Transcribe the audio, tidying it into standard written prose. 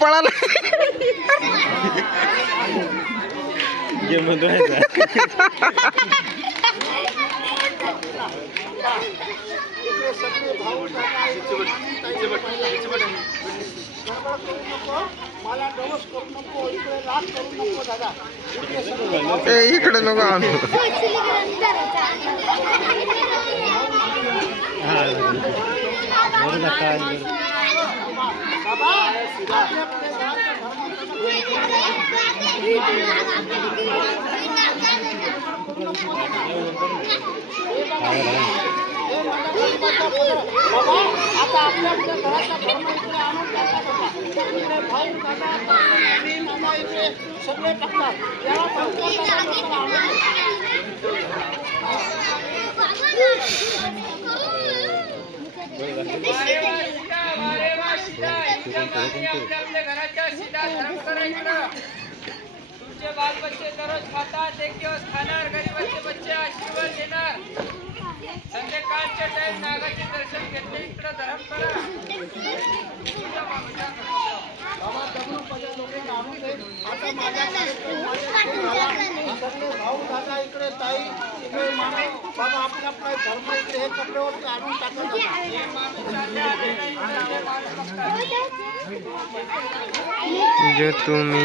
पळाला इकडे नको आणू सगळे टाकतात तुमचे बाल बच्चे दररोज खातात, एक दिवस खाणार, गरीबाचे बच्चे आशीर्वाद घेणार. संध्याकाळच्या टाइम नागाचे दर्शन घेतले. इकडे धर्म करा. भाऊ दादा इकडे ताई इकडे मामा बाबा आपला आपला धर्म इकडे हे कपड्यावरती आणून टाकतात जो तुम्ही